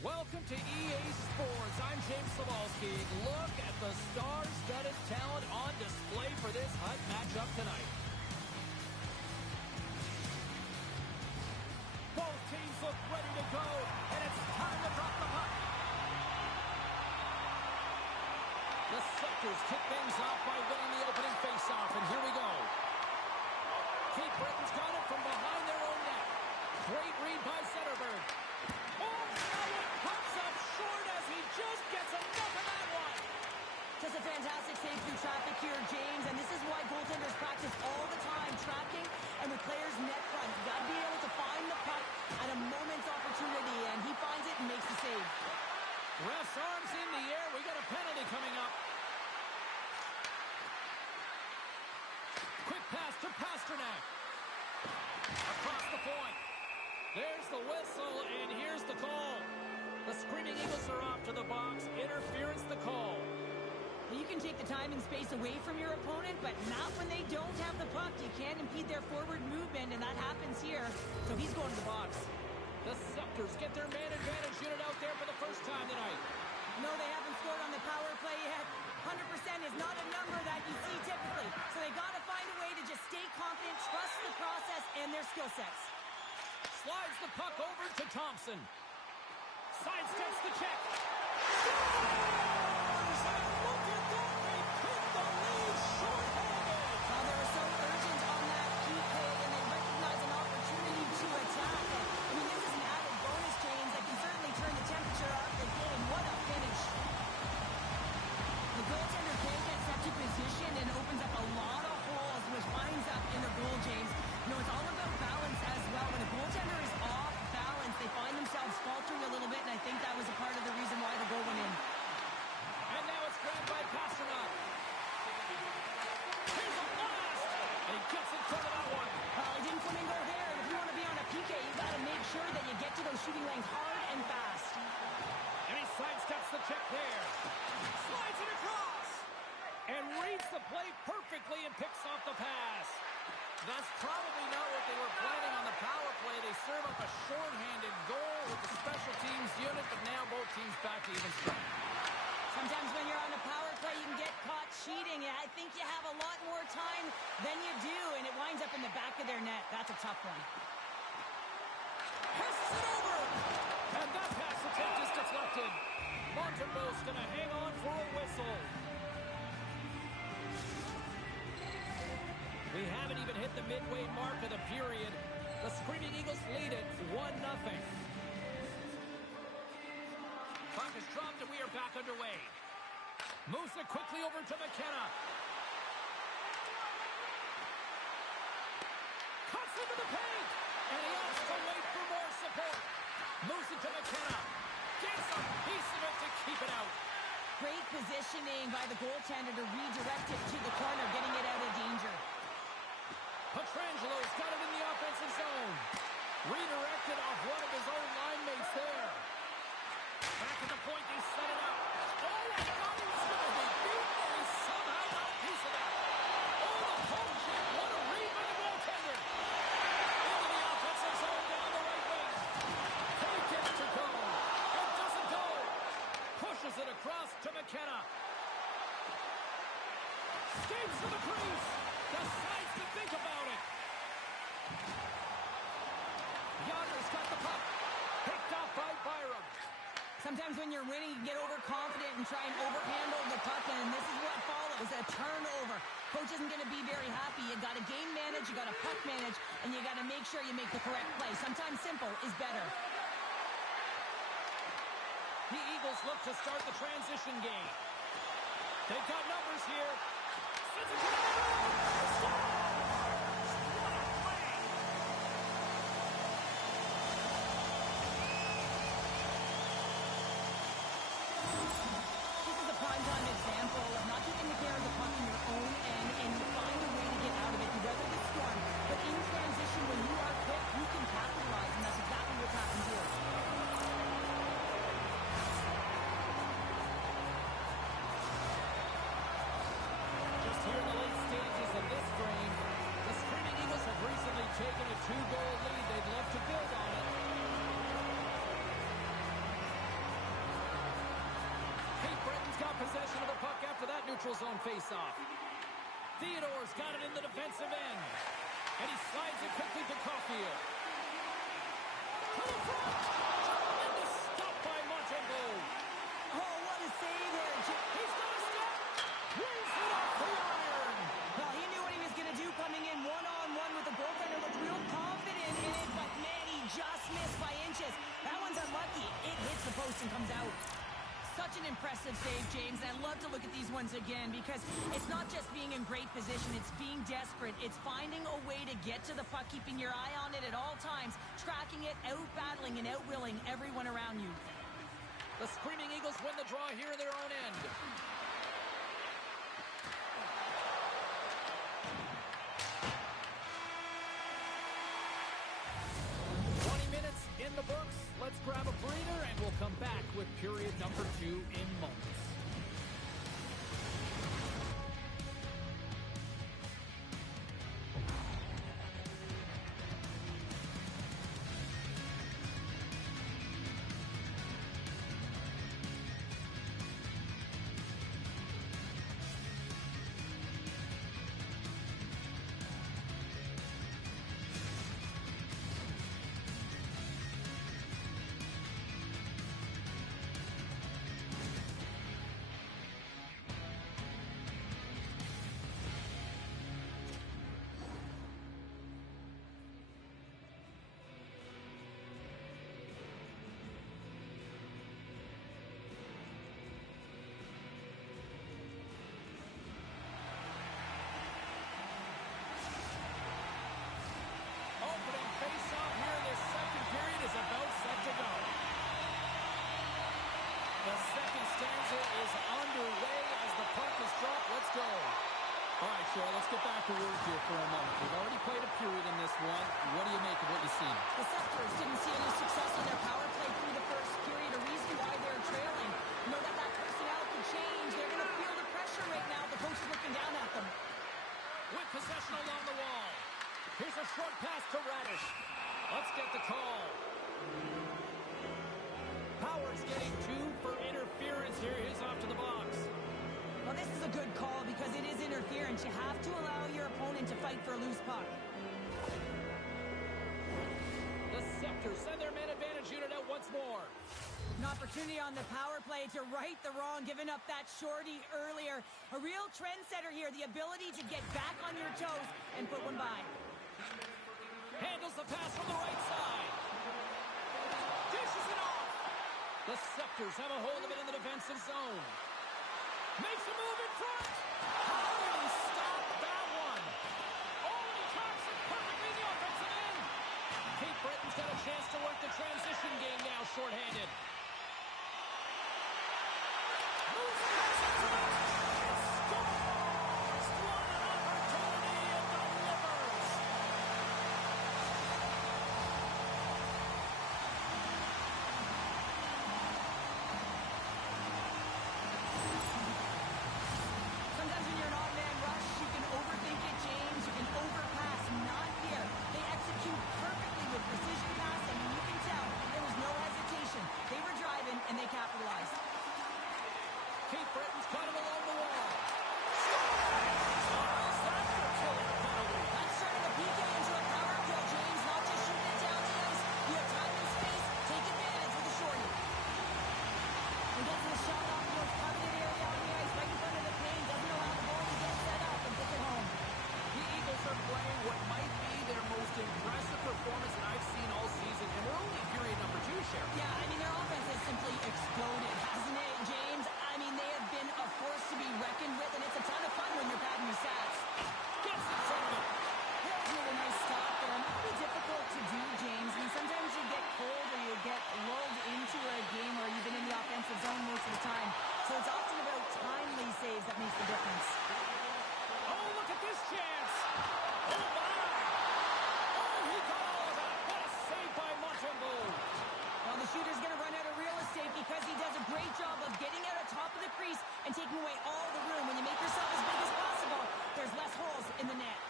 Welcome to EA Sports. I'm James Cebulski. Look at the star-studded talent on display for this HUT matchup tonight. Both teams look ready to go, and it's time to drop the puck. The Sectors kick things off by winning the opening faceoff, and here we go. Cape Breton's got it from behind their own net. Great read by Zetterberg. Oh, now it pops up short as he just gets enough of that one. Just a fantastic save through traffic here, James, and this is why goaltenders practice all the time, tracking and with players net front. You got to be able to find the puck at a moment's opportunity, and he finds it and makes the save. Ref's arms in the air. We got a penalty coming up. Quick pass to Pasternak. Across the point. There's the whistle, and here's the call. The Screaming Eagles are off to the box. Interference the call. You can take the time and space away from your opponent, but not when they don't have the puck. You can't impede their forward movement, and that happens here. So he's going to the box. The Sectors get their man advantage unit out there for the first time tonight. No, they haven't scored on the power play yet. 100% is not a number that you see typically. So they got to find a way to just stay confident, trust the process, and their skill sets. Slides the puck over to Thompson. Sidesteps the check. Scores! And look at that! They took the lead short-handed. Well, they were so urgent on that PK, and they recognize an opportunity to attack. I mean, this is an added bonus, James, that can certainly turn the temperature up the game. What a finish. The goaltender can get set to position and opens up a lot of holes, which winds up in the goal, James. You know, it's all about balance as well. When a goaltender is off balance, they find themselves faltering a little bit, and I think that was a part of the reason why the goal went in. And now it's grabbed by Pasternak. Here's a blast! And he gets in front of that one. He didn't flamingo there. If you want to be on a PK, you got to make sure that you get to those shooting lanes hard and fast. And he sidesteps the check there. Slides it across. And reads the play perfectly and picks off the pass. That's probably not what they were planning on the power play. They serve up a shorthanded goal with the special teams unit, but now both teams back to even strength. Sometimes when you're on a power play, you can get caught cheating. I think you have a lot more time than you do, and it winds up in the back of their net. That's a tough one. Passes it over! And that pass attempt is deflected. Montembeau's going to hang on for a whistle. We haven't even hit the midway mark of the period. The Screaming Eagles lead it 1-0. Puck is dropped and we are back underway. Moves it quickly over to McKenna. Cuts into the paint. And he has to wait for more support. Moves it to McKenna. Gets a piece of it to keep it out. Great positioning by the goaltender to redirect it to the corner, getting it out of danger. Petrangelo's got it in the offensive zone. Redirected off one of his own line mates there. Back at the point, they set it up. Oh, I thought he was going to be beat, but he somehow got a piece of that. Oh, the home check. What a read by the goaltender. Into the offensive zone down the right wing. He gets to go. It doesn't go. Pushes it across to McKenna. Skates to the crease. Decides to think about it. Yonder's got the puck. Picked off by Byram. Sometimes when you're winning, you get overconfident and try and overhandle the puck, and this is what follows, a turnover. Coach isn't going to be very happy. You got to game manage, you got to puck manage, and you got to make sure you make the correct play. Sometimes simple is better. The Eagles look to start the transition game. They've got numbers here. Sends it to the prime-time example of not taking the care of the puck in your own end, and you find a way to get out of it. You weather the storm, but in transition, when you are quick, you can capitalize, and that's exactly what's happened here. Just here in the late stages of this frame, neutral zone faceoff. Theodore's got it in the defensive end. And he slides it quickly to Caulfield. To the front! Tremendous stop by Montembeau. Oh, what a save there. He's got a step! Raise it off the iron! Well, he knew what he was going to do coming in one-on-one with the goaltender. Looked real confident in it, but man, he just missed by inches. That one's unlucky. It hits the post and comes out. Such an impressive save, James. I love to look at these ones again because it's not just being in great position. It's being desperate. It's finding a way to get to the puck, keeping your eye on it at all times, tracking it, out-battling and out-willing everyone around you. The Screaming Eagles win the draw here in their own end. In the books, let's grab a breather and we'll come back with period number 2 in moments. The second stanza is underway as the puck is dropped. Let's go. All right, Cheryl, let's get back to work here for a moment. We've already played a period in this one. What do you make of what you've seen? The Sectors didn't see any success in their power play through the first period. A reason why they're trailing. You know that personnel could change. They're going to feel the pressure right now. The coach is looking down at them. With possession along the wall. Here's a short pass to Radish. Let's get the call. Howard's getting 2 for interference here. He's off to the box. Well, this is a good call because it is interference. You have to allow your opponent to fight for a loose puck. The Scepters send their man advantage unit out once more. An opportunity on the power play to right the wrong, giving up that shorty earlier. A real trendsetter here, the ability to get back on your toes and put one by. Handles the pass from the right side. Dishes it off. The Scepters have a hold of it in the defensive zone. Makes a move in front. How did he stop that one? Oh, he tracks it perfectly in the offensive end. Cape Breton's got a chance to work the transition game now, shorthanded. Moves the pass into the net. Scores! What an opportunity and delivers. Sometimes when you're in an odd-man rush, you can overthink it, James. You can overpass. Not here. They execute perfectly with precision pass, and you can tell there was no hesitation. They were driving, and they capitalized. Cape Breton's caught him along the wall. Charles, that's the killer penalty. That's turning a PK into a power kill, James. Not just shooting it down the ice. You have time and space. Take advantage with the shorty. He gets his shot off the most coveted area on the ice, right in front of the paint. Doesn't allow the ball to get set up and kick it home. The Eagles are playing what might be their most impressive performance that I've seen all season, and we're only in period number 2, Sheriff. Yeah, I mean, their offense has simply exploded, hasn't it, James? I mean, they have been a force to be reckoned with, and it's a ton of fun when you're padding your stats. Gets in front of him. That was a really nice stop there. It might be difficult to do, James. I mean, sometimes you get cold or you get lulled into a game or you've been in the offensive zone most of the time. So it's often about timely saves that makes the difference. Oh, look at this chance. Oh, my. Oh, he got all of that. What a save by Montembeau. Well, the shooter's going to run out of real estate because he does a great job of getting out of top of the crease and taking away all the room. When you make yourself as big as possible, there's less holes in the net.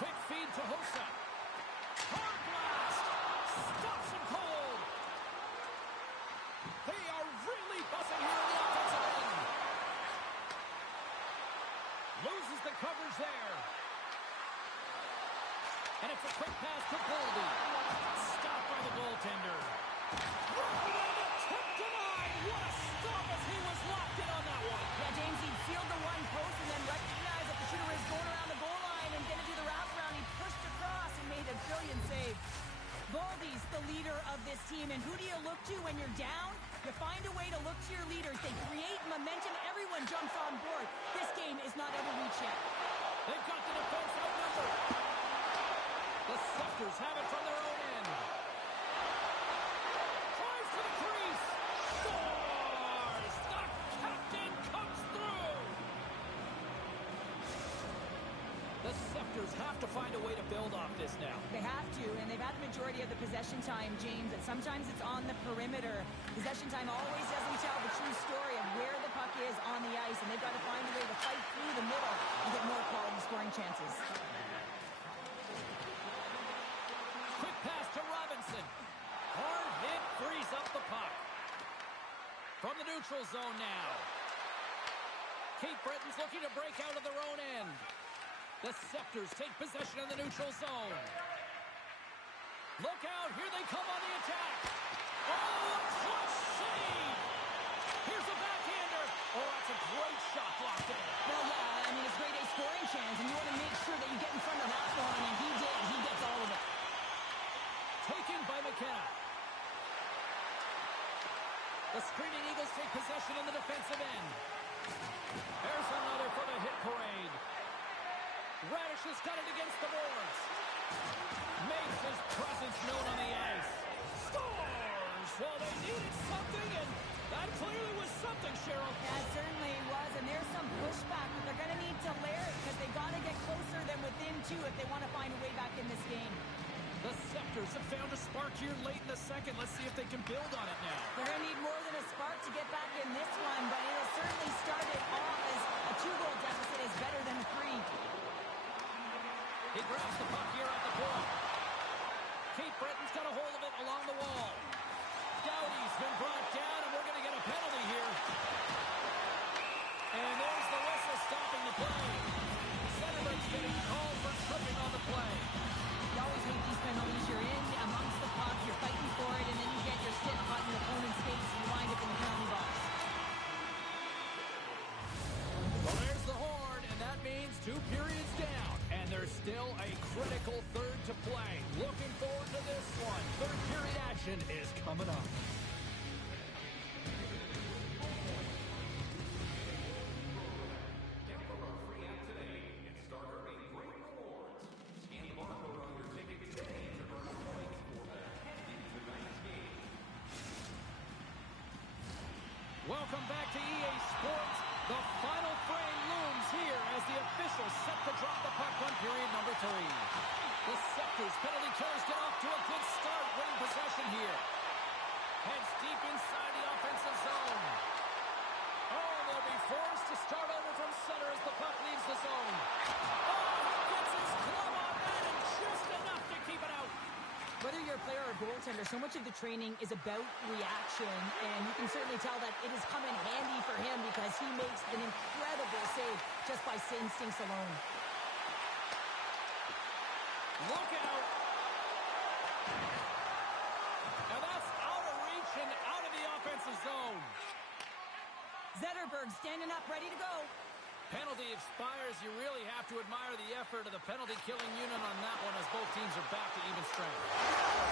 Quick feed to Hossa. Hard blast. Stops him cold. They are really buzzing here in the Loses the coverage there. And it's a quick pass to Goldie. Stopped by the goaltender. Tip denied. What a stop as he was locked in on that one. Yeah, James, he'd sealed the one post and then recognized that the shooter is going around the goal line and didn't do the wraparound. He pushed across and made a brilliant save. Goldie's the leader of this team, and who do you look to when you're down? You find a way to look to your leaders. They create momentum. Everyone jumps on board. This game is not out of reach yet. They've got the defense outnumbered. The Scepters have it from their own end. Drives to the crease. Scores! The captain comes through. The Scepters have to find a way to build off this now. They have to, and they've had the majority of the possession time, James, and sometimes it's on the perimeter. Possession time always doesn't tell the true story of where the puck is on the ice, and they've got to find a way to fight through the middle and get more quality scoring chances. Quick pass to Robinson. Hard hit, frees up the puck. From the neutral zone now. Cape Breton's looking to break out of their own end. The Scepters take possession in the neutral zone. Look out, here they come on the attack. Oh, clutch save! Here's a backhander. Oh, that's a great shot blocked in. Well, yeah, I mean, it's grade A scoring chance, and you want to make sure that you get in front of that one, and he did. He gets all of it. Taken by McKenna. The screening Eagles take possession in the defensive end. There's another for the hit parade. Radish has got it against the boards. Makes his presence known on the ice. Scores! Well, they needed something, and that clearly was something, Cheryl. Yeah, it certainly was, and there's some pushback, but they're going to need to layer it because they've got to get closer than within two if they want to find a way back in this game. The Scepters have found a spark here late in the second. Let's see if they can build on it now. They're going to need more than a spark to get back in this one, but it has certainly started off as a 2-goal deficit is better than a 3. He grabs the puck here at the point. Cape Breton's got a hold of it along the wall. Dowdy's been brought down, and we're going to get a penalty here. And there's the whistle stopping the play. Centerman's getting called for tripping on the play. You always hate these penalties. You're in amongst the puck, you're fighting for it, and then you get your stick caught in your opponent's face, and you wind up in the penalty box. Well, there's the horn, and that means 2 periods down. And there's still a critical third to play. Looking forward to this one. Third period action is coming up. Welcome back to EA Sports. The final frame looms here as the officials set to drop the puck on period number 3. The Scepters penalty killers get off to a good start, winning possession here. Heads deep inside the offensive zone. Oh, they'll be forced to start over from center as the puck leaves the zone. Oh, he gets his glove on that and just enough to keep it out. Whether you're a player or a goaltender, so much of the training is about reaction, and you can certainly tell that it has come in handy for him because he makes an incredible save just by instincts alone. Look out! And that's out of reach and out of the offensive zone. Zetterberg standing up, ready to go. Penalty expires. You really have to admire the effort of the penalty-killing unit on that one as both teams are back to even strength.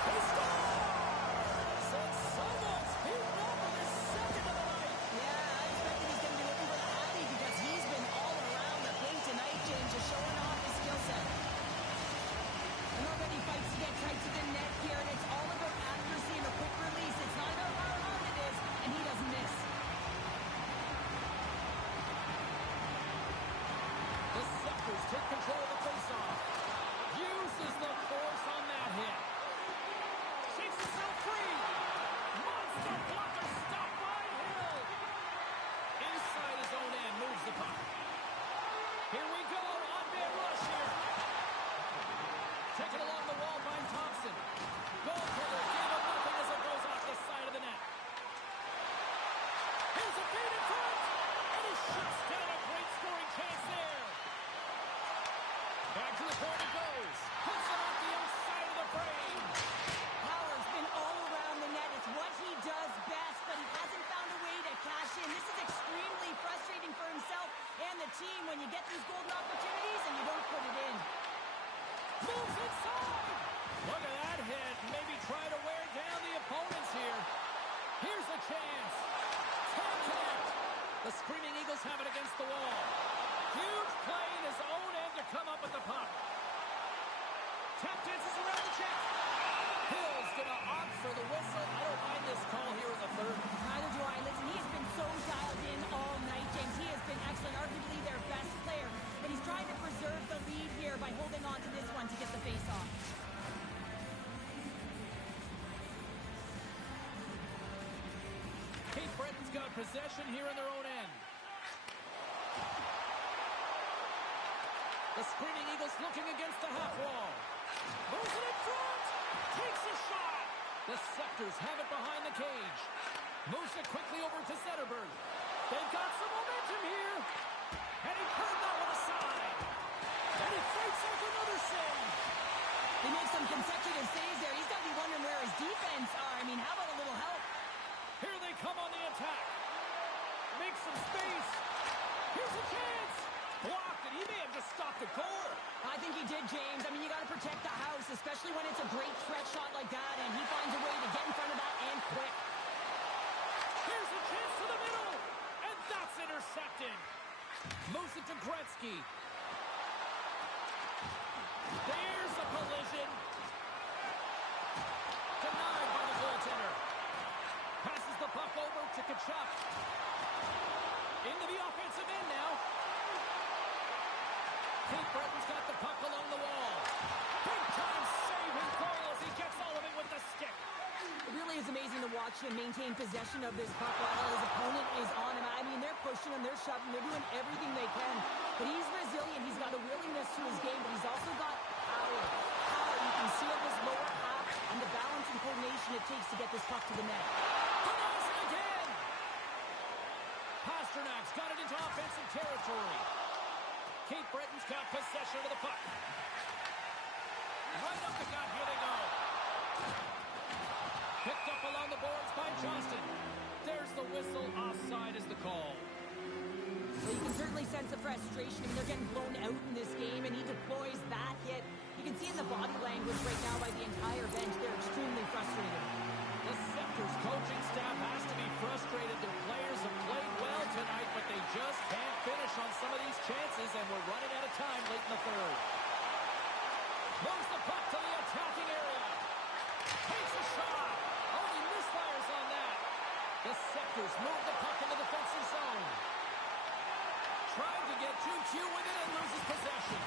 He scores! And someone's heating up on his second of the night. Yeah, I expect that he's going to be looking for the happy because he's been all around the paint tonight, James, just showing off his skill set. And already fights to get tight to the net here, and it's all about accuracy and a quick release. It's not about how hard it is, and he doesn't miss. The Scepters take control of the faceoff. Uses the force on that hit. Shakes himself free. Monster point it goes. Puts it off the outside of the frame. Power's been all around the net. It's what he does best, but he hasn't found a way to cash in. This is extremely frustrating for himself and the team when you get these golden opportunities and you don't put it in. Moves inside. Look at that hit. Maybe try to wear down the opponents here. Here's a chance. Can't connect. The Screaming Eagles have it against the wall. Huge play in his own end to come up with the puck. Tap dances around the chest. Hill's going to opt for the whistle. I don't mind this call here in the third. Neither do I. Listen, he's been so dialed in all night, James. He has been excellent, arguably their best player. But he's trying to preserve the lead here by holding on to this one to get the face-off. Cape Breton's got possession here in their own end. The Screaming Eagles looking against the half wall. Moves it in front. Takes a shot. The Scepters have it behind the cage. Moves it quickly over to Zetterberg. They've got some momentum here. And he turned that one aside. And he fights off another save. They make some consecutive saves there. He's got to be wondering where his defense are. I mean, how about a little help? Here they come on the attack. Make some space. Here's a chance. Blocked it. He may have just stopped the goal. I think he did, James. I mean, you got to protect the house, especially when it's a great stretch shot like that, and he finds a way to get in front of that and quick. Here's a chance to the middle, and that's intercepted. Moves it to Gretzky. There's a collision. Denied by the goaltender. Passes the puck over to Tkachuk. Into the offensive end now. Cape Breton's got the puck along the wall. Big time save and goal as he gets all of it with the stick. It really is amazing to watch him maintain possession of this puck while his opponent is on him. I mean, they're pushing him, they're shoving, they're doing everything they can. But he's resilient. He's got a willingness to his game, but he's also got power. Power, you can see on his lower half and the balance and coordination it takes to get this puck to the net. Denies it again. Pasternak's got it into offensive territory. Cape Breton's got possession of the puck. Right up the gut, here they go. Picked up along the boards by Johnston. There's the whistle. Offside is the call. Well, you can certainly sense the frustration. I mean, they're getting blown out in this game, and he deploys that hit. You can see in the body language right now by the entire bench, they're extremely frustrated. The Scepters coaching staff has to be frustrated. Their players have played well tonight, but they just can't finish on some of these chances, and we're running out of time late in the third. Moves the puck to the attacking area. Takes a shot. Oh, he misfires on that. The Scepters move the puck in the defensive zone. Trying to get too cute with it and loses possession.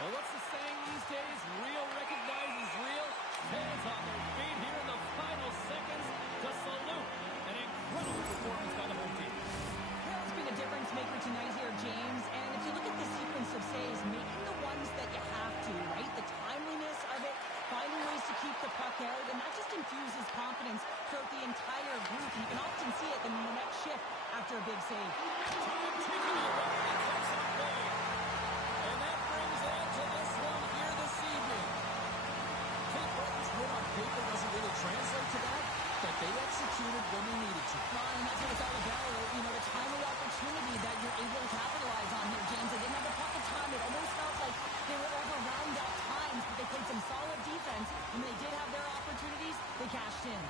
Well, what's the saying these days? Real recognizes real. Fans on their feet here in the final seconds to salute an incredible performance by the home team. Well, it's been a difference maker tonight here, James. And if you look at the sequence of saves, making the ones that you have to, right? The timeliness of it, finding ways to keep the puck out, and that just infuses confidence throughout the entire group. And you can often see it in the next shift after a big save. Time taking over and it comes up big. And that brings end to this one here this evening. Cape Breton's win on paper doesn't really translate to that, but they executed when they needed to. Well, and that's what it's all about. You know, the timely opportunity that you're able to capitalize on here, James. They didn't have the puck of time. It almost felt like they were overwhelmed at times, but they played some solid defense. And when they did have their opportunities, they cashed in.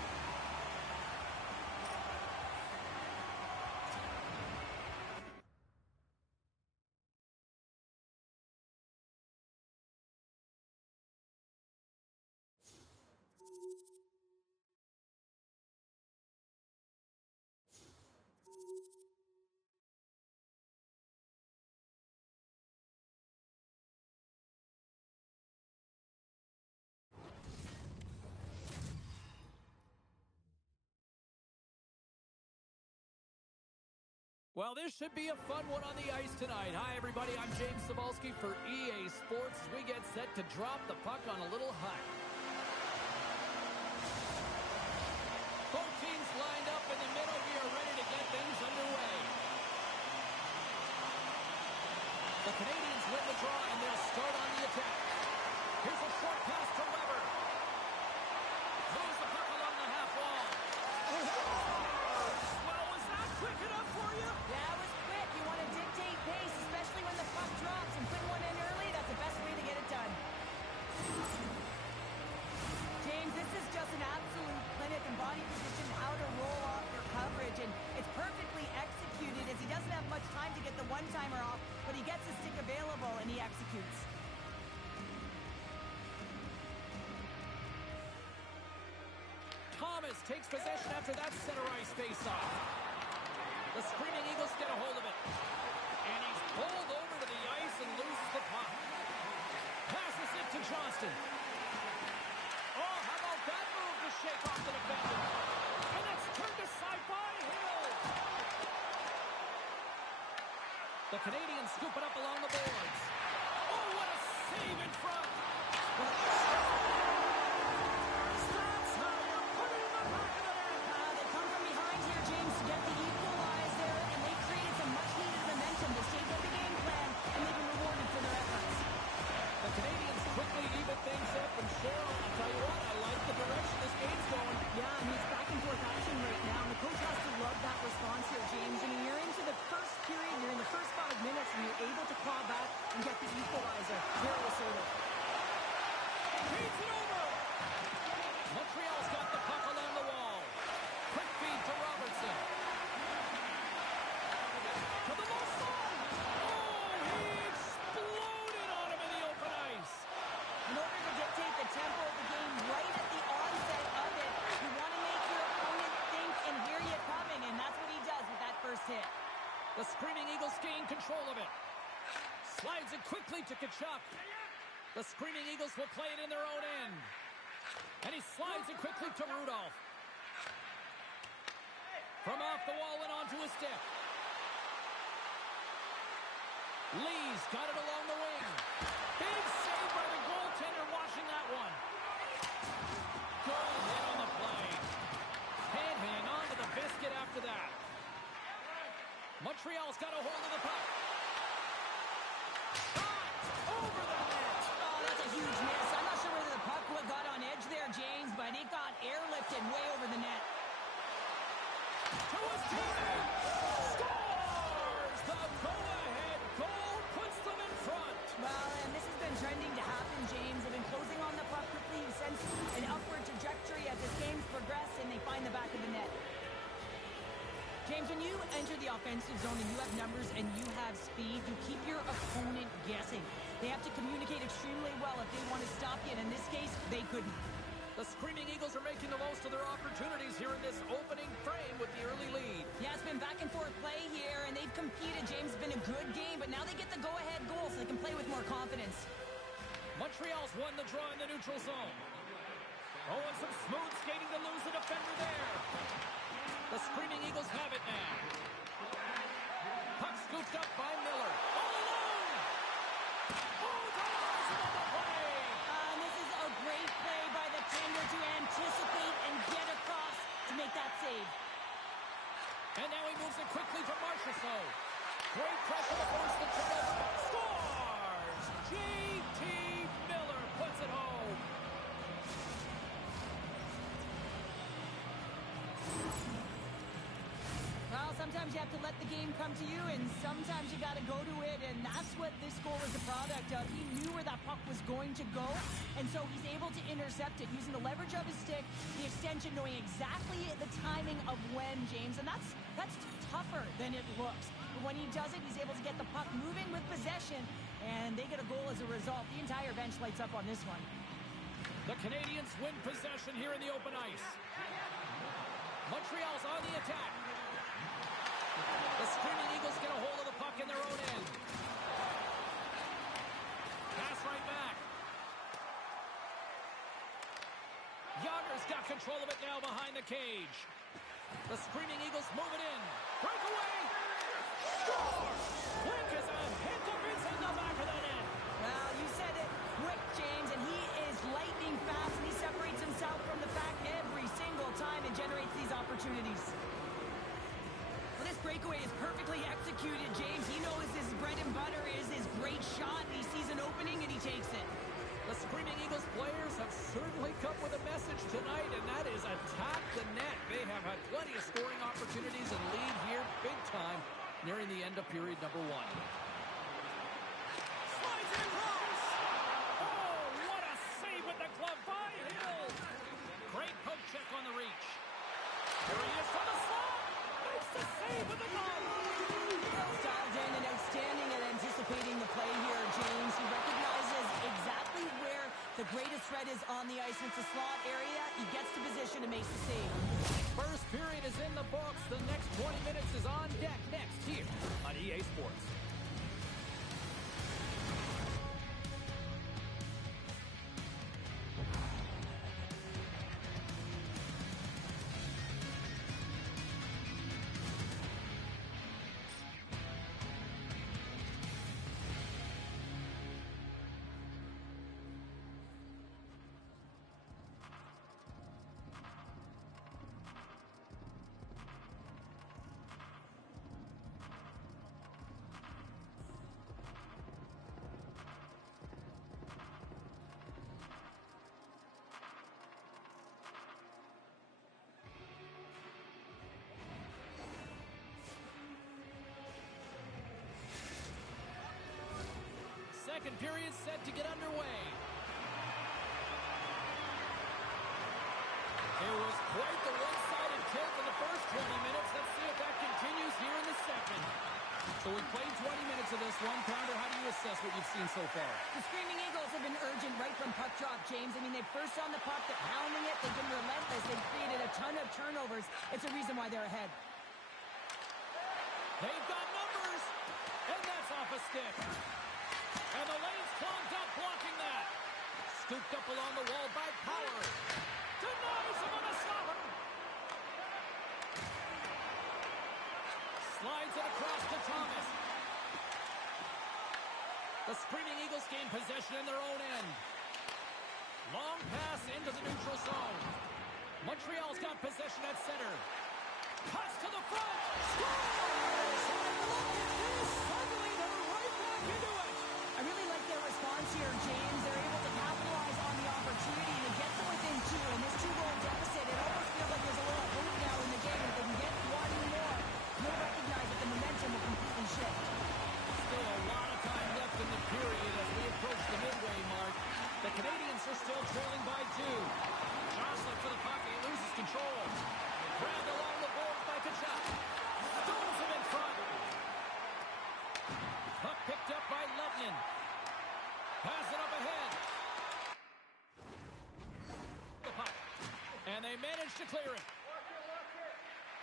Well, this should be a fun one on the ice tonight. Hi, everybody. I'm James Cybulski for EA Sports as we get set to drop the puck on a little hut. Both teams lined up in the middle. We are ready to get things underway. The The Canadians win the draw, and they'll start on the attack. Here's a short pass to Weber. Moves the puck along the half wall. Well, was that quick enough for you? Yeah, it was quick. You want to dictate pace, especially when the puck drops, and putting one in early, that's the best way to get it done. James, this is just an absolute clinic in body position, how to roll off your coverage, and it's perfectly executed as he doesn't have much time to get the one-timer off, but he gets his stick available and he executes. Thomas takes possession after that center ice face-off. The Screaming Eagles get a hold of it. And he's pulled over to the ice and loses the puck. Passes it to Johnston. Oh, how about that move to shake off the defender? And that's turned aside by Hill. The Canadians scoop it up along the boards. Oh, what a save in front. That's how you put it in the back of the net. They come from behind here, James, to get the equalizer, and they created some much-needed momentum. They stayed with the game plan, and they've been rewarded for their efforts. The Canadians quickly even things up, and Cheryl, I'll tell you what, I like the direction this game's going. Yeah, I mean, it's back and forth action right now, and the coach has to love that response here, James. I mean, you're into the first period, you're in the first 5 minutes, and you're able to claw back and get the equalizer. Very assertive. Feeds it over. Montreal's got the puck along the wall. Quick feed to Robertson. To the low side. Oh, he exploded on him in the open ice. In order to dictate the tempo of the game right at the onset of it, you want to make your opponent think and hear you coming, and that's what he does with that first hit. The Screaming Eagles gain control of it. Slides it quickly to Tkachuk. The Screaming Eagles will play it in their own end. And he slides it quickly to Rudolph. From off the wall and onto his stick. Lee's got it along the wing. Big save by the goaltender watching that one. Good hit on the play. Can't hang on to the biscuit after that. Montreal's got a hold of the puck. Shot over the net. Oh, that's a huge miss. I'm not sure whether the puck got on edge there, James, but it got airlifted way over the net. To his teammate. Scores! The go-ahead goal puts them in front. Well, and this has been trending to happen, James. They've been closing on the puck quickly. You sense an upward trajectory as this game's progressed, and they find the back of the net. James, when you enter the offensive zone and you have numbers and you have speed, you keep your opponent guessing. They have to communicate extremely well if they want to stop you, and in this case, they couldn't. The Screaming Eagles are making the most of their opportunities here in this opening frame with the early lead. Yeah, it's been back and forth play here, and they've competed. James, it's been a good game, but now they get the go-ahead goal so they can play with more confidence. Montreal's won the draw in the neutral zone. Oh, and some smooth skating to lose the defender there. The Screaming Eagles have it now. Puck scooped up by Miller. All alone! Oh, Dawson on the play! And this is a great play by the tender to anticipate and get across to make that save. And now he moves it quickly to Marchessault. Great pressure to force the turnover. Scores! J.T. Miller puts it home. Well, sometimes you have to let the game come to you, and sometimes you got to go to it, and that's what this goal is a product of. He knew where that puck was going to go, and so he's able to intercept it using the leverage of his stick, the extension, knowing exactly the timing of when, James, and that's tougher than it looks. But when he does it, he's able to get the puck moving with possession, and they get a goal as a result. The entire bench lights up on this one. The Canadians win possession here in the open ice. Montreal's on the attack. The Screaming Eagles get a hold of the puck in their own end. Pass right back. Yager's got control of it now behind the cage. The Screaming Eagles move it in. Breakaway! Score! Quick as a hit to in the back of the net. Well, you said it quick, James, and he is lightning fast, and he separates himself from the pack every single time and generates these opportunities. Well, this breakaway is perfectly executed, James. He knows his bread and butter is his great have had plenty of scoring opportunities and lead here big time nearing the end of period number 1. Slides it across. Oh, what a save with the glove by Hill. Great poke check on the reach. Here he is from the slot. Makes the save with the glove. Hill's dialed in and outstanding at anticipating the play here, James. He recognizes exactly where the greatest threat is on the ice. It's a slot area. He gets to position and makes the save. First period is in the books. The next 20 minutes is on deck next here on EA Sports. Second period set to get underway. There was quite the one-sided tilt in the first 20 minutes. Let's see if that continues here in the second. So we played 20 minutes of this one. Pounder, how do you assess what you've seen so far? The Screaming Eagles have been urgent right from puck drop, James. I mean, they first on the puck, they're pounding it, they've been relentless, they've created a ton of turnovers. It's a reason why they're ahead. They've got numbers, and that's off a stick. And the lane's clogged up, blocking that. Scooped up along the wall by Power. Denies him on the stopper. Slides it across to Thomas. The Screaming Eagles gain possession in their own end. Long pass into the neutral zone. Montreal's got possession at center. Pass to the front. Scores! And look at this. Suddenly they're right back into it. I really like their response here, James. They're able to capitalize on the opportunity to get to within two. In this two-goal deficit, it almost feels like there's a little hope now in the game. If they can get one more, you'll recognize that the momentum will completely shift. Still a lot of time left in the period as we approach the midway mark. The Canadians are still trailing by 2. Jocelyn for the puck, he loses control. Grabbed along the boards by Kachuk. Stones him in front. Puck picked up by Letnin. Pass it up ahead. The puck. And they manage to clear it.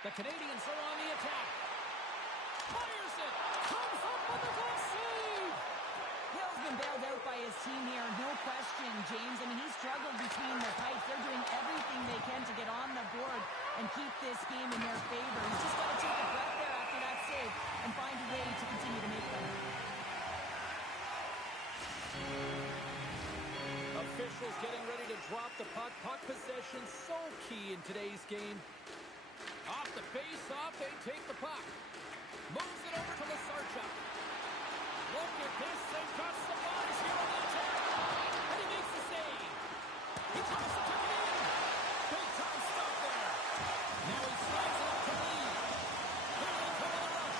The Canadians are on the attack. Fires it. Comes up with a goal save. Hill's been bailed out by his team here, no question, James. I mean, he struggled between the pipes. They're doing everything they can to get on the board and keep this game in their favor. He's just got to take a breath there after that save and find a way to continue to make them. Officials getting ready to drop the puck. Puck possession so key in today's game. Off the face-off, they take the puck. Moves it over to Lasarchuk. Look at this. They've got some bodies here on the attack. And he makes the save. He tries to tuck it in. Big time stop there. Now he slides it up to Lee. Here they come on the rush.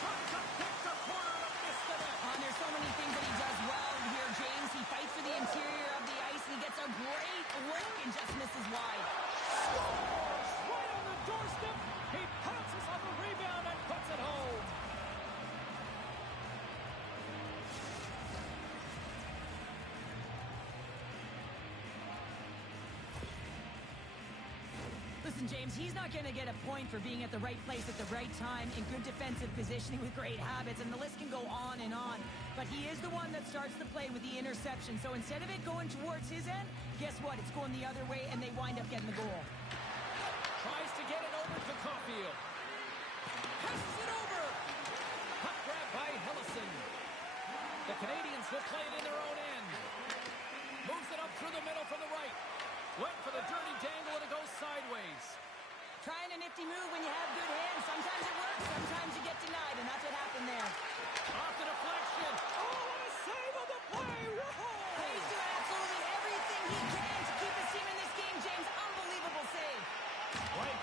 Tries to pick the corner and miss the net. There's so many things that he does well here, James. He fights for the interior of the ice, and he gets a great look and just misses wide. Scores! Right on the doorstep. He pounces on the rebound and puts it home. Listen, James, he's not going to get a point for being at the right place at the right time in good defensive positioning with great habits, and the list can go on and on. But he is the one that starts the play with the interception. So instead of it going towards his end, guess what? It's going the other way, and they wind up getting the goal. Tries to get it over to Caulfield. Passes it over. Puck grab by Hellison. The Canadians will play it in their own end. Moves it up through the middle from the right. Went for the dirty dangle and it goes sideways. Trying a nifty move when you have good hands. Sometimes it works, sometimes you get denied, and that's what happened there. Off the deflection. Oh, what a save on the play. Whoa! He's doing absolutely everything he can to keep his team in this game, James. Unbelievable save. Right,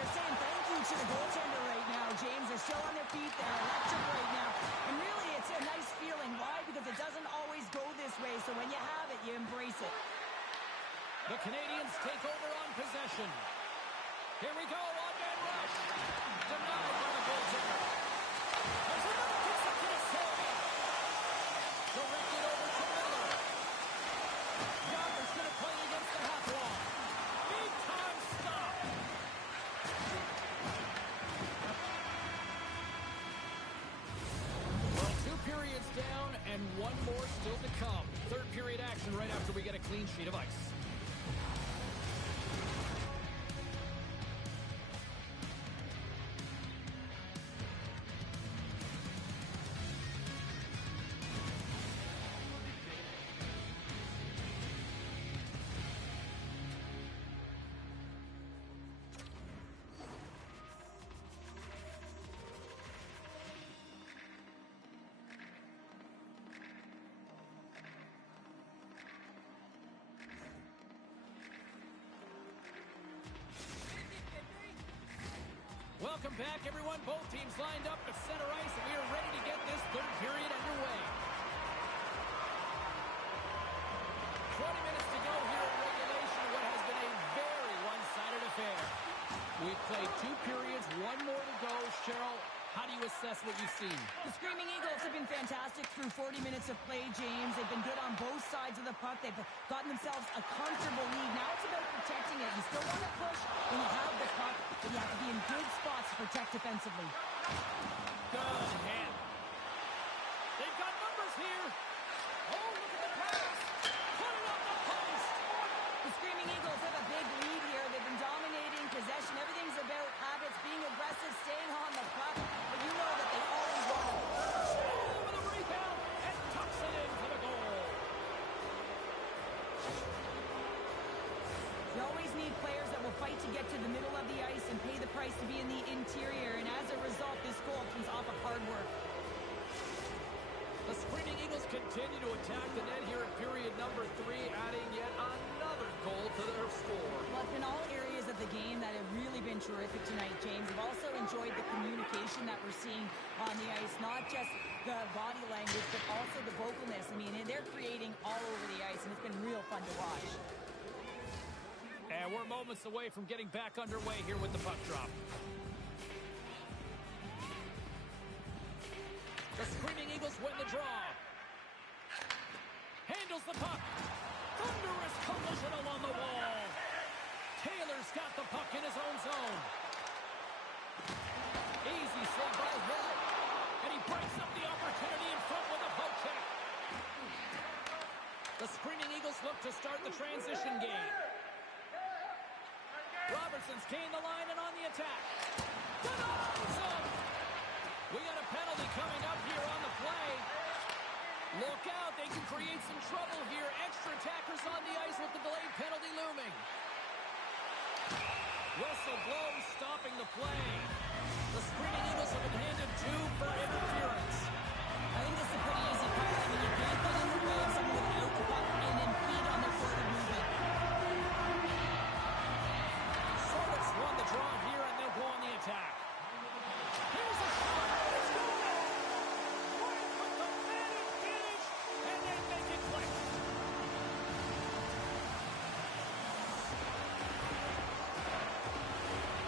they're saying thank you to the goaltender right now, James. They're still on their feet. They're electric right now. And really, it's a nice feeling. Why? Because it doesn't always go this way. So when you have it, you embrace it. The Canadians take over on possession. Here we go, one-man rush. Denied by the goaltender. There's another consecutive save. Directed over to Miller. Younger's going to play against the half wall. Big time stop. Well, 2 periods down and 1 more still to come. Third period action right after we get a clean sheet of ice. Welcome back, everyone. Both teams lined up at center ice, and we are ready to get this third period underway. 20 minutes to go here in regulation, what has been a very one-sided affair. We've played 2 periods, 1 more to go. Cheryl, how do you assess what you've seen? The Screaming Eagles have been fantastic through 40 minutes of play, James. They've been good on both sides of the puck. They've gotten themselves a comfortable lead. Now it's about protecting it. You still want to push when you have the puck, but you have to be in good spots to protect defensively. Good hand. They've got numbers here. Oh, look at the pass. Put it on the post. The Screaming Eagles have a big lead here. They've been dominating possession. Everything's about habits, being aggressive, staying on the puck. But you know that they always want to Over the rebound and tucks it in for the goal. You always need players that will fight to get to the middle of the ice and pay the price to be in the interior. And as a result, this goal comes off of hard work. The Screaming Eagles continue to attack the net here in period number 3, adding yet another goal to their score. Well, it's been all areas of the game that have really been terrific tonight, James. We've also enjoyed the communication that we're seeing on the ice, not just the body language, but also the vocalness. I mean, they're creating all over the ice, and it's been real fun to watch. And we're moments away from getting back underway here with the puck drop. The Screaming Eagles win the draw. Handles the puck. Thunderous collision along the wall. Taylor's got the puck in his own zone. Easy save by Hill. And he breaks up the opportunity in front with a poke check. The Screaming Eagles look to start the transition game. Robertson's gained the line and on the attack. Denies him! We got a penalty coming up here on the play. Look out, they can create some trouble here. Extra attackers on the ice with the delayed penalty looming. Whistle blows, stopping the play. The Screaming Eagles have been handed 2 for interference. I think this is a pretty easy call. I mean, you can't get in the way of someone without the puck and impede on their forward movement. Sorgat's won the draw here, and they'll go on the attack. Here's a shot. It's good. Right with the man advantage, and they make it click.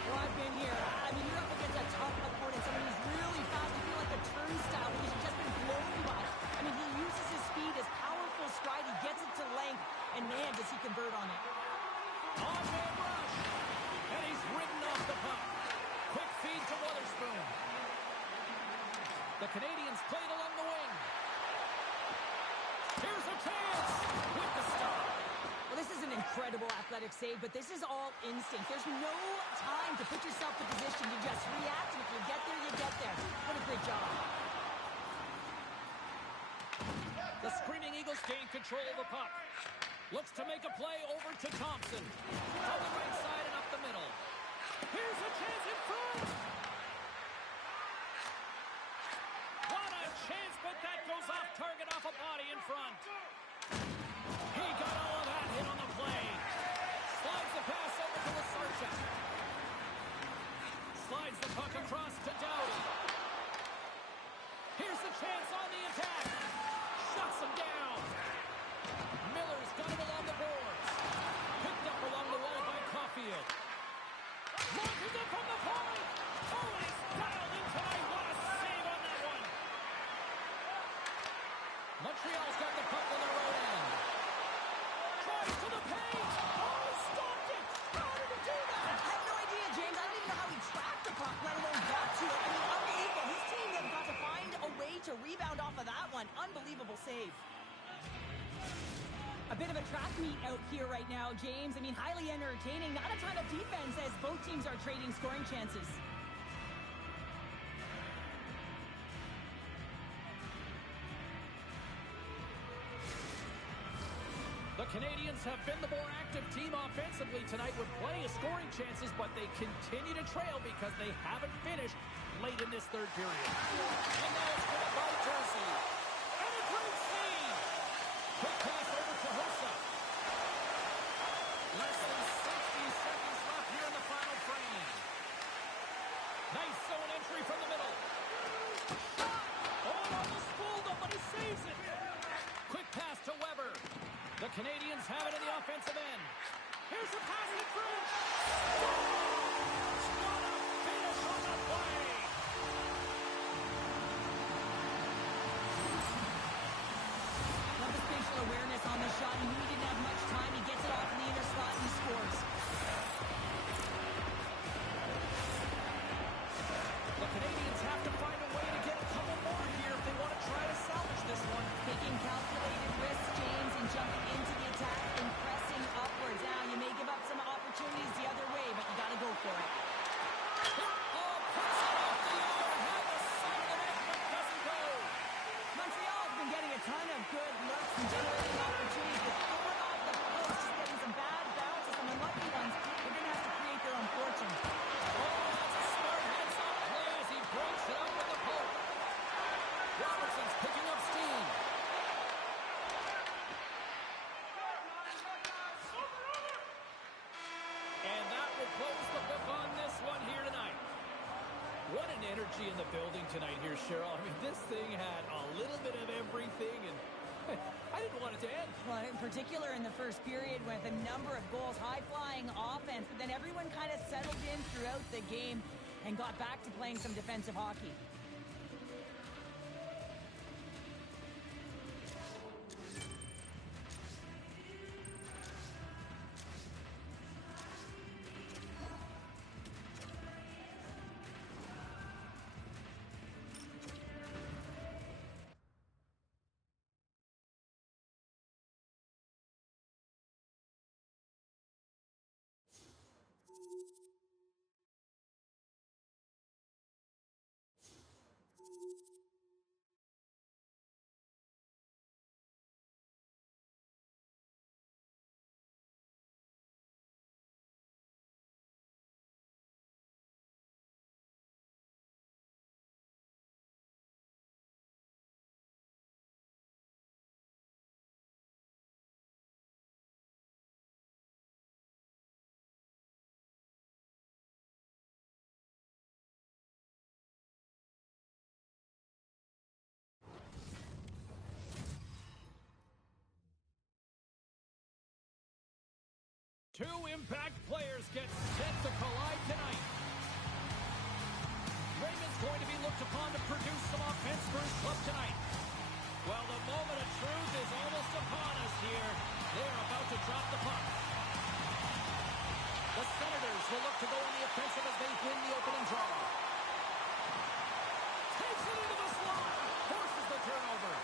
Well, I've been here. I mean, you're up against a tough opponent, someone who's really fast. You feel like a turnstile because you've just been blown by. I mean, he uses his speed, his powerful stride. He gets it to length, and man, does he convert on it. On-man rush. And he's ridden off the puck. Quick feed to Witherspoon. The Canadians played along the wing. Here's a chance with the stop. Well, this is an incredible athletic save, but this is all instinct. There's no time to put yourself in position. You just react, and if you get there, you get there. What a great job. The Screaming Eagles gain control of the puck. Looks to make a play over to Thompson. On the right side and up the middle. Here's a chance in front. What a chance, but that goes off target, off a body in front. He got all of that hit on the play. Slides the pass over to Lasarchuk. A bit of a track meet out here right now, James. I mean, highly entertaining. Not a ton of defense as both teams are trading scoring chances. The Canadians have been the more active team offensively tonight with plenty of scoring chances, but they continue to trail because they haven't finished late in this third period. And now it's been a ball jersey. And a great save. Quick pass over to Hossa. Less than 60 seconds left here in the final frame. Nice zone entry from the middle. Shot! Oh, almost fooled him, but he saves it. Quick pass to Weber. The Canadians have it in the offensive end. Here's the pass in front. What a finish on the play. Love the spatial awareness on the shot. He knew he didn't have much time. He gets it off in the inner slot and he scores. The Canadians have to find a way to get a couple more here if they want to try to salvage this one. Taking calculated risks, James, and jumping into the attack and pressing upwards. Now, you may give up some opportunities the other way, but you got to go for it. Oh, pressing off the yard. Had the side of the net, but doesn't go. Montreal has been getting a ton of good looks and generating opportunities, but going off the post, just getting some bad bounces, some unlucky ones. They're going to have to create their own fortune. Oh, that's a smart heads-up play as he breaks it up with the poke. Robertson's picking up steam. And that will close the book on this one here tonight. What an energy in the building tonight here, Cheryl. I mean, this thing had a little bit of everything, and I didn't want it to end. Well, in particular in the first period with a number of goals, high-flying offense, but then everyone kind of settled in throughout the game and got back to playing some defensive hockey. Two impact players get set to collide tonight. Raymond's going to be looked upon to produce some offense for his club tonight. Well, the moment of truth is almost upon us here. They're about to drop the puck. The Senators will look to go on the offensive as they win the opening draw. Takes it into the slot. Forces the turnover.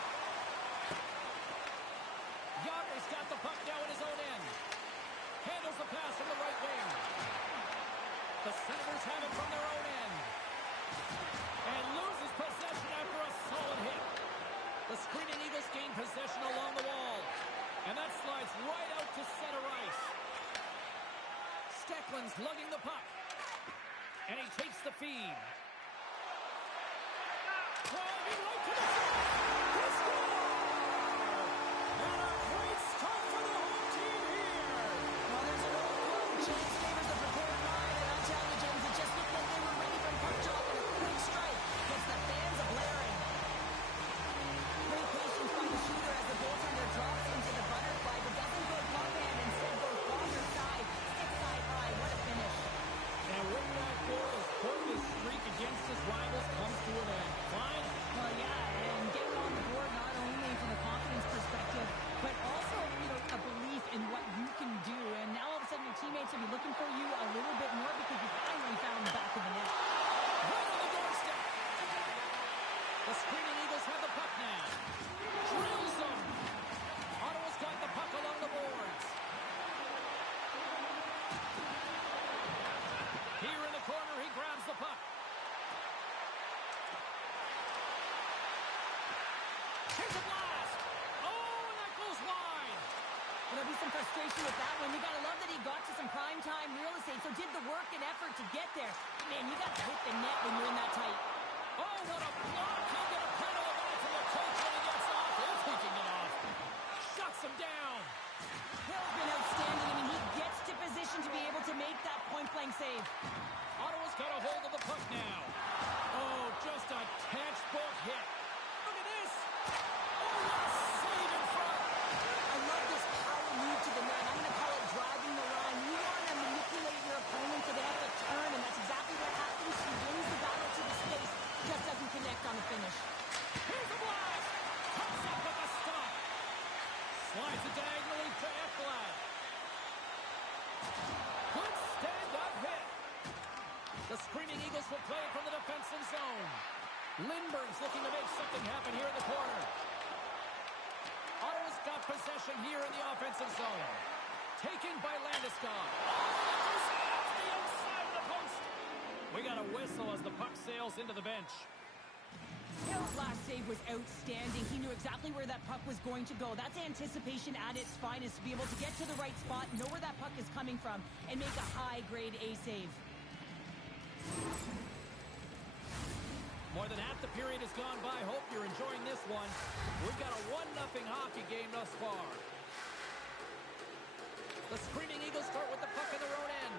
Yager's got the puck now in his own end. Handles the pass from the right wing. The Senators have it from their own end. And loses possession after a solid hit. The screening Eagles gain possession along the wall. And that slides right out to center ice. Stecklin's lugging the puck. And he takes the feed. Driving right to the circle. He scores! And a great start for the home team here. Well, there's an old quote, chance favors the prepared mind, and I'll tell you, James, it just looked like they were ready for a puck drop and a quick strike. Gets the fans a-blaring. Great patience by the shooter as the goaltender drops into the butterfly, but doesn't go pump hand, instead goes longer side, stick side high. What a finish. And what that goal is put this streak against his rivals comes to an end. Fine. Well, yeah, and getting on the board not only from a confidence perspective, but also, a belief in what you can do. And now all of a sudden your teammates will be looking for you a little bit more because you finally found the back of the net. Right on the doorstep. The screening Eagles have the puck now. Drills them. Ottawa's frustration with that one. You got to love that he got to some prime-time real estate, so did the work and effort to get there. Man, you got to hit the net when you're in that tight. Oh, what a block! He'll get a penalty back from the coach when he gets off. If he can get off. Shuts him down. Hill's been outstanding. I mean, he gets to position to be able to make that point-blank save. Ottawa's got a hold of the puck now. Oh, just a textbook hit. Look at this. Oh, what a save in front. I love this power move to the net. I'm going to call it driving the line. You want to manipulate your opponent so they have to turn, and that's exactly what happens. He wins the battle to the space, just doesn't connect on the finish. Here's a blast. Comes up with a stop. Slides it diagonally to Ekblad. Good stand-up hit. The Screaming Eagles will play it from the defensive zone. Lindbergh's looking to make something happen here in the corner. Ottawa's got possession here in the offensive zone. Taken by Landeskog. Oh, off the outside of the post. We got a whistle as the puck sails into the bench. Hill's last save was outstanding. He knew exactly where that puck was going to go. That's anticipation at its finest, to be able to get to the right spot, know where that puck is coming from, and make a high-grade A save. More than half the period has gone by. Hope you're enjoying this one. We've got a 1-0 hockey game thus far. The Screaming Eagles start with the puck in their own end.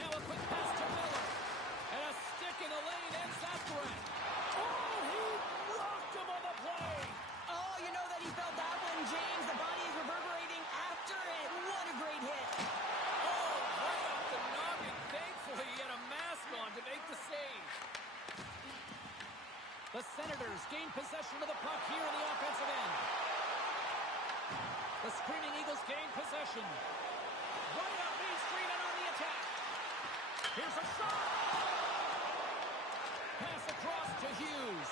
Now a quick pass to Miller. And a stick in the lane ends that threat. Oh, he rocked him on the play. Oh, you know that he felt that one, James. The body is reverberating after it. What a great hit. Oh, right off the noggin. Thankfully, he had a mask on to make the save. The Senators gain possession of the puck here in the offensive end. The Screaming Eagles gain possession. Right up Main Street and on the attack. Here's a shot. Pass across to Hughes.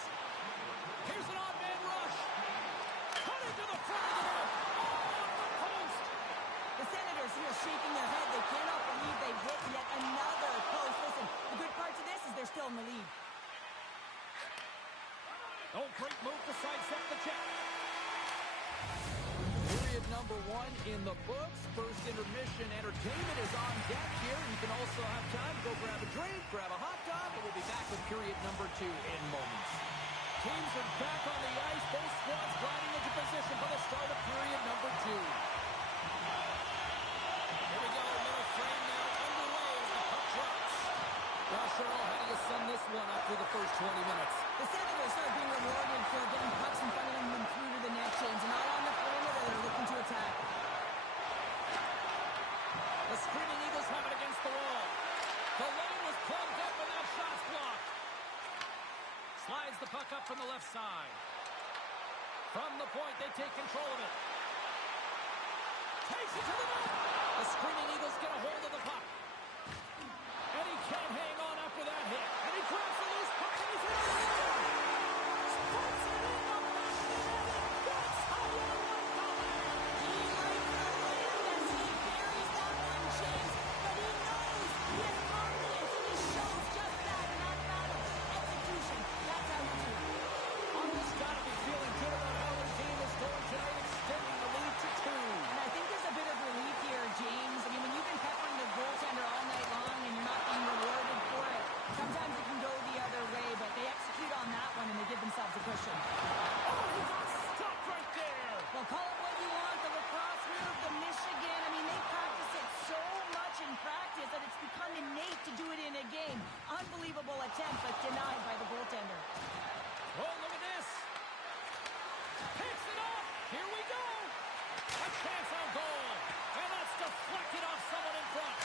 Here's an odd man rush. Cut into the front of the net. Oh, off the post. The Senators here shaking their head. They cannot believe they've hit yet another post. Listen, the good part to this is they're still in the lead. Oh, great move to sidestep the check. Period number 1 in the books. First intermission entertainment is on deck here. You can also have time to go grab a drink, grab a hot dog, and we'll be back with period number 2 in moments. Teams are back on the ice. Both squads gliding into position for the start of period number 2. Here we go. Middle frame now underway as the puck drops. Well, Cheryl, how do you sum this one up through the first 20 minutes? The Senators are being rewarded for getting pucks in front of them through to the net, James. Not on the perimeter, they're looking to attack. The Screaming Eagles have it against the wall. The lane was plugged up and that shot's blocked. Slides the puck up from the left side. From the point, they take control of it. Takes it to the net. The Screaming Eagles get a hold of the puck. And he can't hang on after that hit. And he grabs the loose puck and he's in the net. Puts it in the back of the net. That's how you win the land. He likes the land as he buries that one, James. But he knows he has confidence, and he shows just that in that battle. Execution, that's how you do it. Almost got to be feeling good about how their game is going tonight, extending the lead to 2. And I think there's a bit of relief here, James. I mean, when you've been peppering the goaltender all night long and you're not being rewarded for it, sometimes it can go the other way, but they execute on that one and they give themselves a cushion. Oh, he got stopped right there. Well, call it what you want, the lacrosse move, the Michigan. I mean, they practice it so much in practice that it's become innate to do it in a game. Unbelievable attempt, but denied by the goaltender. Oh, look at this. Picks it up. Here we go. A chance on goal. And that's deflected off someone in front.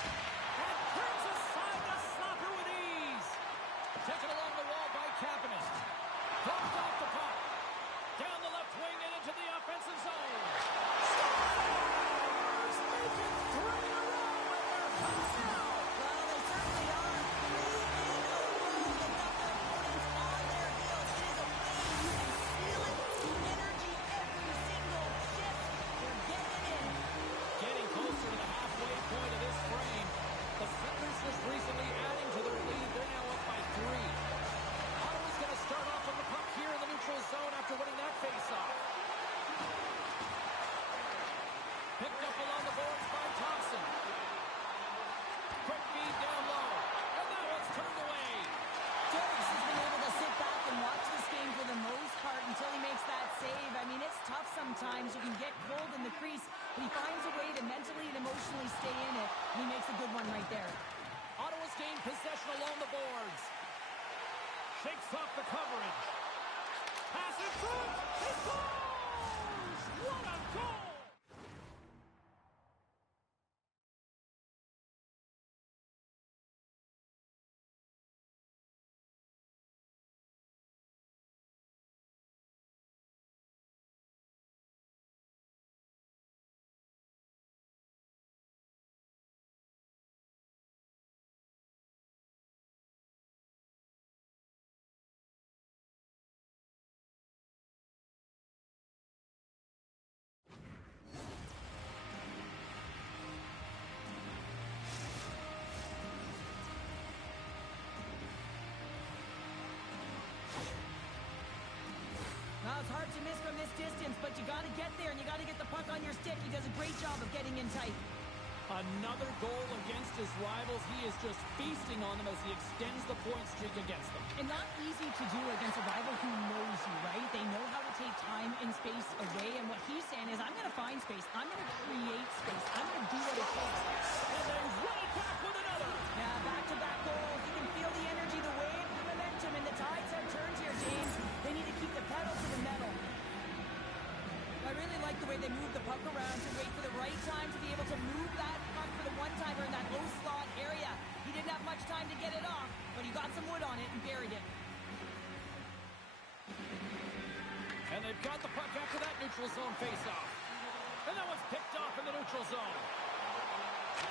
And turns aside to stop her with ease. Taken along the wall by Kapanen. Dropped off the puck. Down the left wing and into the offensive zone. Stars make it 3 in a row, and they're hot now. Well, they certainly are. 3 in a row without their opponents on their heels. It is a way you can feel it. The energy every single shift. They're getting it in. Getting closer to the halfway point of this frame. Shakes off the coverage. Pass it through. He scores! What a goal! Now, it's hard to miss from this distance, but you got to get there, and you got to get the puck on your stick. He does a great job of getting in tight. Another goal against his rivals. He is just feasting on them as he extends the point streak against them. And not easy to do against a rival who knows you, right? They know how to take time and space away, and what he's saying is, I'm going to find space. I'm going to create space. I'm going to do what it takes. And they run it back with another. Yeah, back-to-back goals. You can feel the energy, the wave, the momentum, and the tides have turned here, James. They need to keep the pedal to the metal. I really like the way they move the puck around to wait for the right time to be able to move that puck for the one-timer in that low slot area. He didn't have much time to get it off, but he got some wood on it and buried it. And they've got the puck after that neutral zone face-off. And that one's picked off in the neutral zone.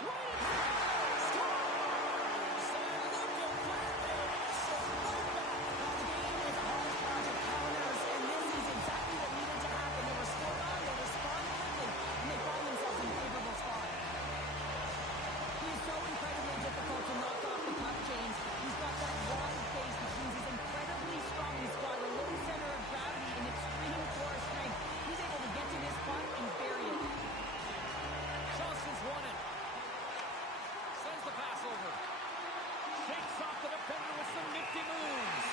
Right in scores! And look at where they wrestle right back. Well, the game is a hodgepodge of counters, and this is exactly what needed to happen. They were scored on, they respond quickly, and they find themselves in a favorable spot. He is so incredibly difficult to knock off the puck, James. He's got that wide base, which means he's incredibly strong. He's got a low center of gravity and extreme core strength. He's able to get to this puck and bury it. Johnson's won it. Sends the pass over. Shakes off the defender with some nifty moves.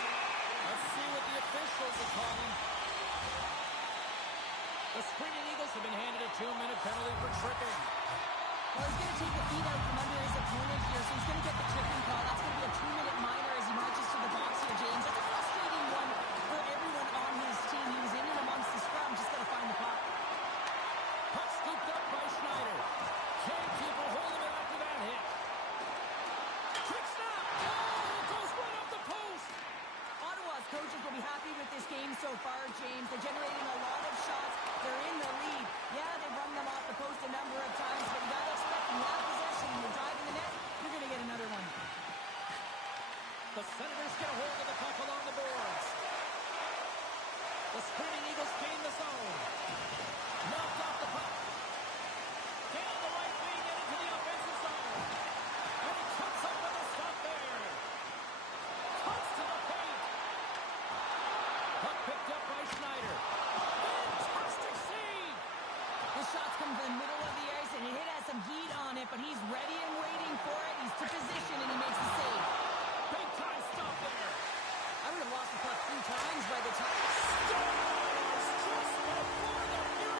Let's see what the officials are calling. The Screaming Eagles have been handed a 2-minute penalty for tripping. Well, he's going to take the feet out from under his opponent here, so he's going to get the tripping call. That's going to be a 2-minute minor as he marches to the box here, James. That's a frustrating one for everyone on his team. He was in and amongst the scrum, just got to find the puck. Puck scooped up by Schneider. Can't keep a hold of it after that hit. Quick snap! Oh, it goes right up the post! Ottawa's coaches will be happy with this game so far, James. They're generating a lot of shots. They're in the lead. Yeah, they've run them off the post a number of times, but you got to expect when you have possession, you're driving the net, you're going to get another one. The Senators get a hold of the puck along the boards. The Screaming Eagles gain the zone. Knocked off the puck. Down the right wing and into the offensive zone. And he cuts up with a stop there. Cuts to the paint. Puck picked up by Schneider. Fantastic save. The shots come to the middle of the ice, and it has some heat on it, but he's ready and waiting for it. He's to position, and he makes the save. Big time stop there. I would have lost the puck 3 times by the time. Stop!